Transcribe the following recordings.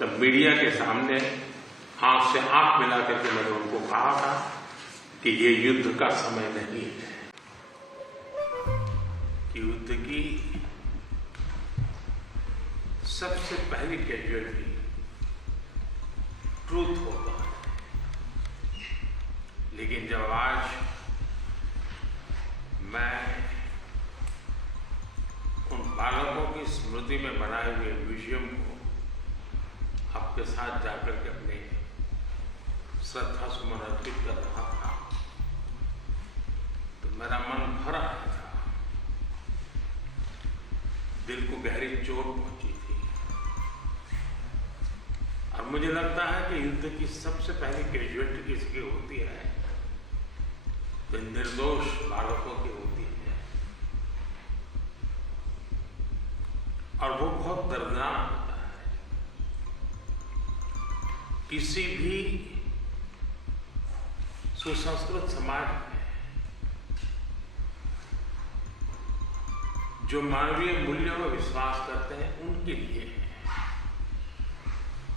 तब मीडिया के सामने आंख से आंख मिला करके मैंने उनको कहा था कि ये युद्ध का समय नहीं है, कि युद्ध की सबसे पहली कैजुअलिटी ट्रूथ होता है। लेकिन जब आज मैं उन बालकों की स्मृति में बनाए हुए म्यूजियम को आपके साथ जाकर के अपने श्रद्धा सुमन अर्पित कर रहा था तो मेरा मन भर आया था, दिल को गहरी चोट पहुंची थी। और मुझे लगता है कि युद्ध की सबसे पहली कैजुअलिटी किसकी होती है तो निर्दोष बालकों की होती है, और वो बहुत दर्दनाक होता है। किसी भी सुसंस्कृत समाज में जो मानवीय मूल्यों में विश्वास करते हैं उनके लिए है,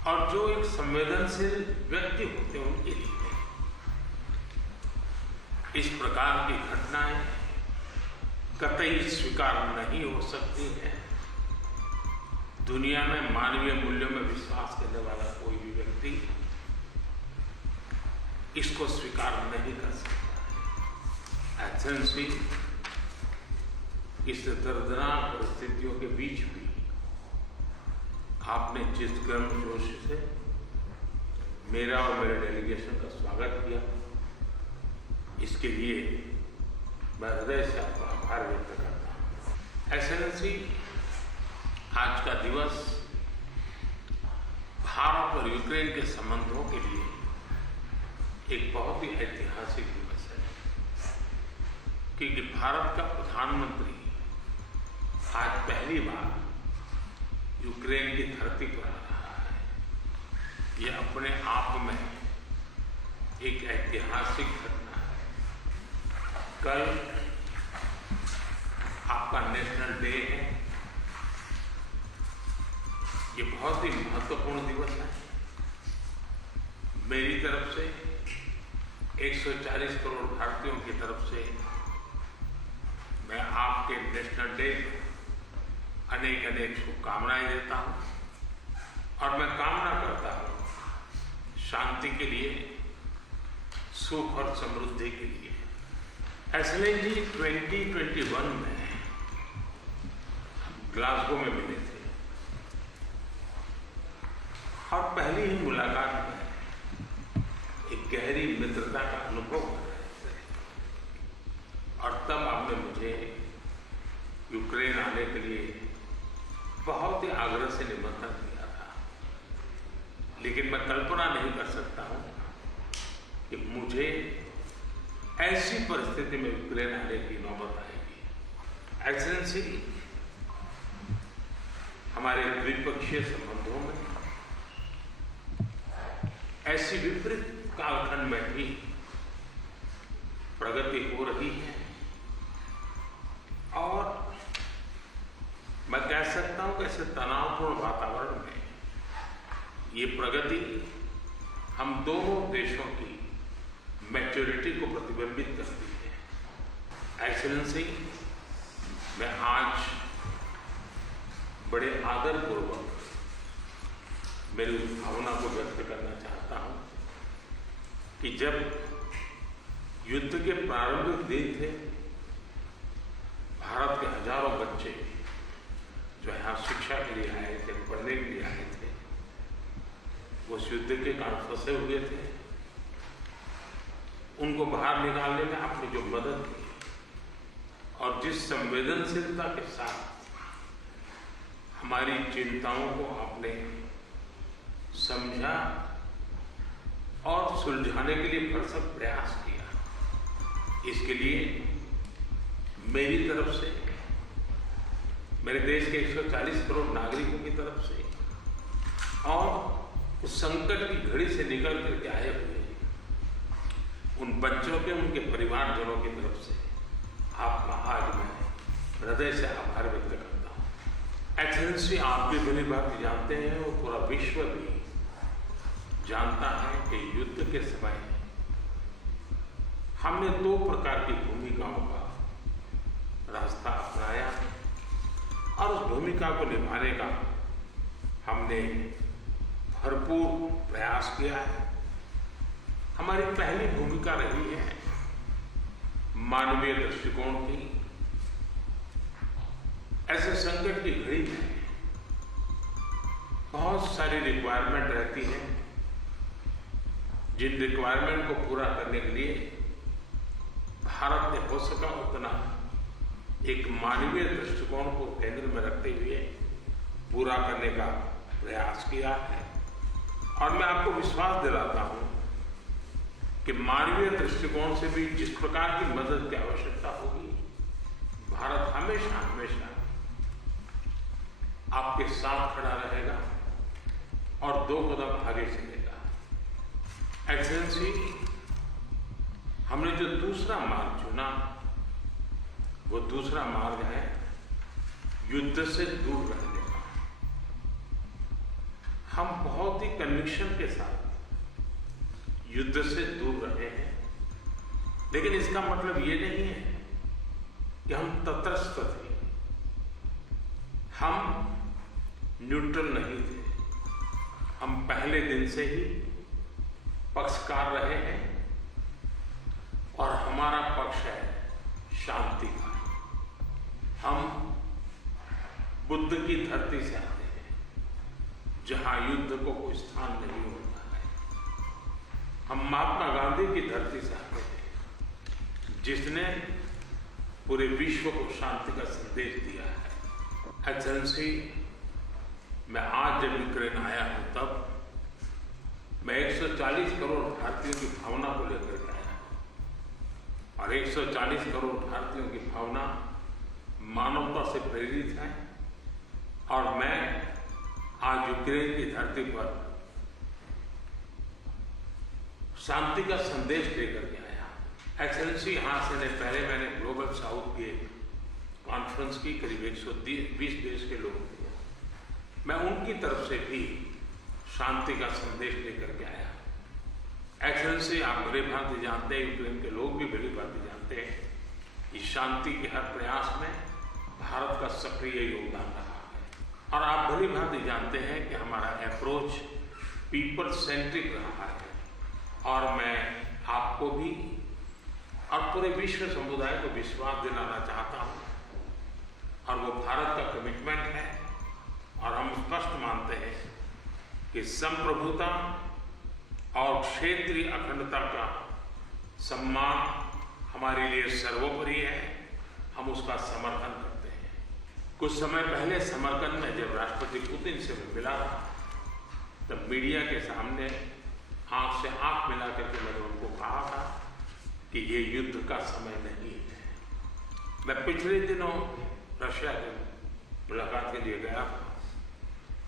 और जो एक संवेदनशील व्यक्ति होते हैं उनके लिए है। इस प्रकार की घटनाएं कतई स्वीकार नहीं हो सकती है। दुनिया में मानवीय मूल्यों में विश्वास करने वाला कोई भी व्यक्ति इसको स्वीकार नहीं कर सकता है। एथेंस भी इस दर्दनाक परिस्थितियों के बीच भी आपने जिस गर्मजोशी से मेरा और मेरे डेलीगेशन का स्वागत किया, इसके लिए मैं हृदय से आपका आभार व्यक्त करता हूँ। एक्सेलेंसी, आज का दिवस भारत और यूक्रेन के संबंधों के लिए एक बहुत ही ऐतिहासिक दिवस है, क्योंकि भारत का प्रधानमंत्री आज पहली बार यूक्रेन की धरती पर आ रहा है। यह अपने आप में एक ऐतिहासिक घटना है। कल आपका नेशनल डे है। ये बहुत ही महत्वपूर्ण दिवस है। मेरी तरफ से 140 करोड़ भारतीयों की तरफ से मैं आपके नेशनल डे अनेक अनेक शुभकामनाएं देता हूं, और मैं कामना करता हूं शांति के लिए, सुख और समृद्धि के लिए। एक्सेलेंसी, 2021 में ग्लासगो में मिले थे, और पहली ही मुलाकात में एक गहरी मित्रता का अनुभव हो रहे थे, और तब आपने मुझे यूक्रेन आने के लिए बहुत ही आग्रह से निमंत्रण दिया था। लेकिन मैं कल्पना नहीं कर सकता हूं कि मुझे ऐसी परिस्थिति में यूक्रेन आने की नौबत आएगी। एक्सेलेंसी, हमारे द्विपक्षीय संबंधों में ऐसी विपरीत कालखंड में भी प्रगति हो रही है, और मैं कह सकता हूं कि ऐसे तनावपूर्ण वातावरण में ये प्रगति हम दोनों देशों की मैच्योरिटी को प्रतिबिंबित करती है। एक्सेलेंसी, मैं आज बड़े आदरपूर्वक मेरी उस भावना को व्यक्त करना चाहता हूं कि जब युद्ध के प्रारंभिक दिन थे, भारत के हजारों बच्चे जो यहाँ शिक्षा के लिए आए थे, पढ़ने के लिए आए थे, वो उस युद्ध के कारण फंसे हुए थे। उनको बाहर निकालने में आपने जो मदद की और जिस संवेदनशीलता के साथ हमारी चिंताओं को आपने समझा और सुलझाने के लिए भरसक प्रयास किया, इसके लिए मेरी तरफ से, मेरे देश के 140 करोड़ नागरिकों की तरफ से, और उस संकट की घड़ी से निकल करके आए हुए उन बच्चों के, उनके परिवारजनों की तरफ से आपका आज मैं हृदय से आभार व्यक्त करता हूँ। एक्सेलेंसी, आप भी भली भांति जानते हैं और पूरा विश्व भी जानता है कि युद्ध के समय हमने 2 प्रकार की भूमिकाओं का रास्ता अपनाया और उस भूमिका को निभाने का हमने भरपूर प्रयास किया है। हमारी पहली भूमिका रही है मानवीय दृष्टिकोण की। ऐसे संकट की घड़ी में बहुत सारी रिक्वायरमेंट रहती है, जिन रिक्वायरमेंट को पूरा करने के लिए भारत ने हो सका उतना एक मानवीय दृष्टिकोण को केंद्र में रखते हुए पूरा करने का प्रयास किया है। और मैं आपको विश्वास दिलाता हूं कि मानवीय दृष्टिकोण से भी जिस प्रकार की मदद की आवश्यकता होगी, भारत हमेशा हमेशा आपके साथ खड़ा रहेगा और 2 कदम आगे चलेगा। एक्सेलेंसी, हमने जो दूसरा मार्ग चुना, वो दूसरा मार्ग है युद्ध से दूर रहने का। हम बहुत ही कन्विक्शन के साथ युद्ध से दूर रहे हैं, लेकिन इसका मतलब ये नहीं है कि हम तटस्थ थे, हम न्यूट्रल नहीं थे। हम पहले दिन से ही पक्षकार रहे हैं और हमारा पक्ष है शांति का। हम बुद्ध की धरती से आते हैं, जहां युद्ध को कोई स्थान नहीं होता है। हम महात्मा गांधी की धरती से आते हैं, जिसने पूरे विश्व को शांति का संदेश दिया है। एक्सेलेंसी, मैं आज जब यूक्रेन आया हूं, तब मैं 140 करोड़ भारतीयों की भावना को लेकर के आया हूं। और 140 करोड़ भारतीयों की भावना मानवता से प्रेरित है। और मैं आज यूक्रेन की धरती पर शांति का संदेश लेकर के आया। एक्सेलेंसी, यहां से पहले मैंने ग्लोबल साउथ की कॉन्फ्रेंस की, करीब 120 देश के लोग थे। मैं उनकी तरफ से भी शांति का संदेश लेकर के आया। एक्सेलेंसी, आप भली भांति जानते हैं, यूक्रेन के लोग भी भली भांति जानते हैं कि शांति के हर प्रयास में भारत का सक्रिय योगदान रहा है। और आप भली भांति जानते हैं कि हमारा अप्रोच पीपल सेंट्रिक रहा है। और मैं आपको भी और पूरे विश्व समुदाय को विश्वास दिलाना चाहता हूं, और वो भारत का कमिटमेंट है। और हम स्पष्ट मानते हैं कि संप्रभुता और क्षेत्रीय अखंडता का सम्मान हमारे लिए सर्वोपरि है। हम उसका समर्थन करते हैं। कुछ समय पहले समरकंद में जब राष्ट्रपति पुतिन से मैं मिला था, तब मीडिया के सामने आंख से आंख मिला करके मैंने उनको कहा था कि ये युद्ध का समय नहीं है। मैं पिछले दिनों रशिया के मुलाकात के लिए गया था।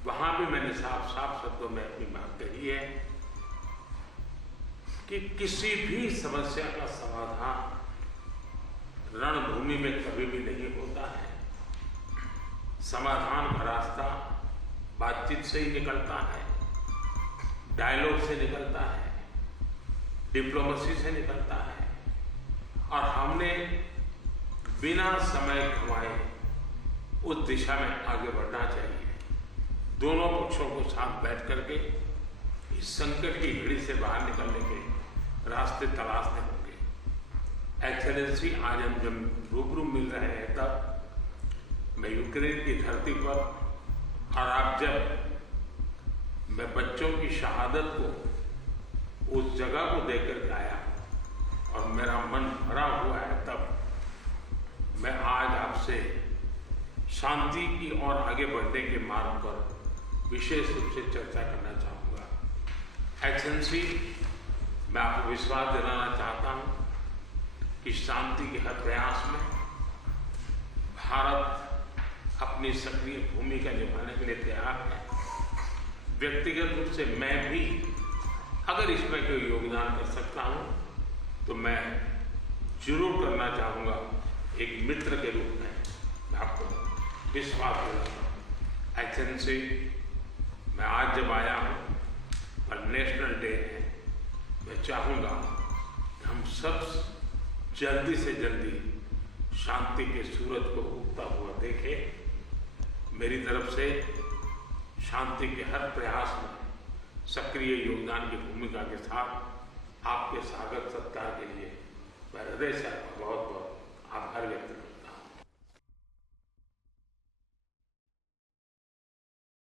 वहां भी मैंने साफ साफ शब्दों में अपनी बात कही है कि किसी भी समस्या का समाधान रणभूमि में कभी भी नहीं होता है। समाधान का रास्ता बातचीत से ही निकलता है, डायलॉग से निकलता है, डिप्लोमेसी से निकलता है। और हमने बिना समय गंवाए उस दिशा में आगे बढ़ना चाहिए। दोनों पक्षों को साथ बैठ करके इस संकट की घड़ी से बाहर निकलने के रास्ते तलाशने होंगे। एक्सेलेंसी, आज हम जब रूबरू मिल रहे हैं, तब मैं यूक्रेन की धरती पर, और आप जब मैं बच्चों की शहादत को, उस जगह को देख करके आया और मेरा मन भरा हुआ है, तब मैं आज आपसे शांति की ओर आगे बढ़ने के मार्ग पर विशेष रूप से चर्चा करना चाहूँगा। एक्सेलेंसी, मैं आपको विश्वास दिलाना चाहता हूँ कि शांति के हर प्रयास में भारत अपनी सक्रिय भूमिका निभाने के लिए तैयार है। व्यक्तिगत रूप से मैं भी अगर इसमें कोई योगदान कर सकता हूँ, तो मैं जरूर करना चाहूँगा। एक मित्र के रूप में मैं आपको विश्वास दिलाता हूँ। एथेंस से मैं आज जब आया हूँ और नेशनल डे है, मैं चाहूँगा कि हम सब जल्दी से जल्दी शांति के सूरज को उगता हुआ देखें। मेरी तरफ से शांति के हर प्रयास में सक्रिय योगदान की भूमिका के साथ आपके स्वागत सत्कार के लिए मैं हृदय से आपका बहुत बहुत आभार व्यक्त